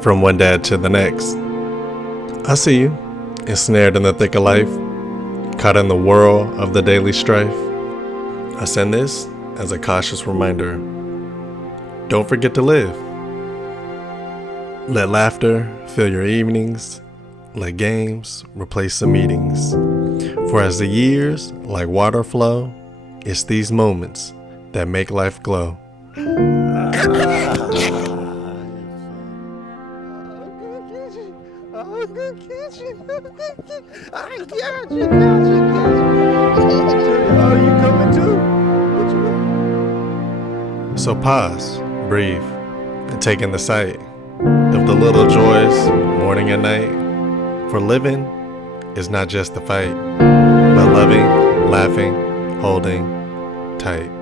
from one dad to the next. I see you, ensnared in the thick of life, caught in the whirl of the daily strife. I send this as a cautious reminder. Don't forget to live. Let laughter fill your evenings. Let games replace the meetings. For as the years like water flow, it's these moments that make life glow. So pause, breathe, and take in the sight of the little joys, morning and night. For living is not just the fight, but loving, laughing, holding tight.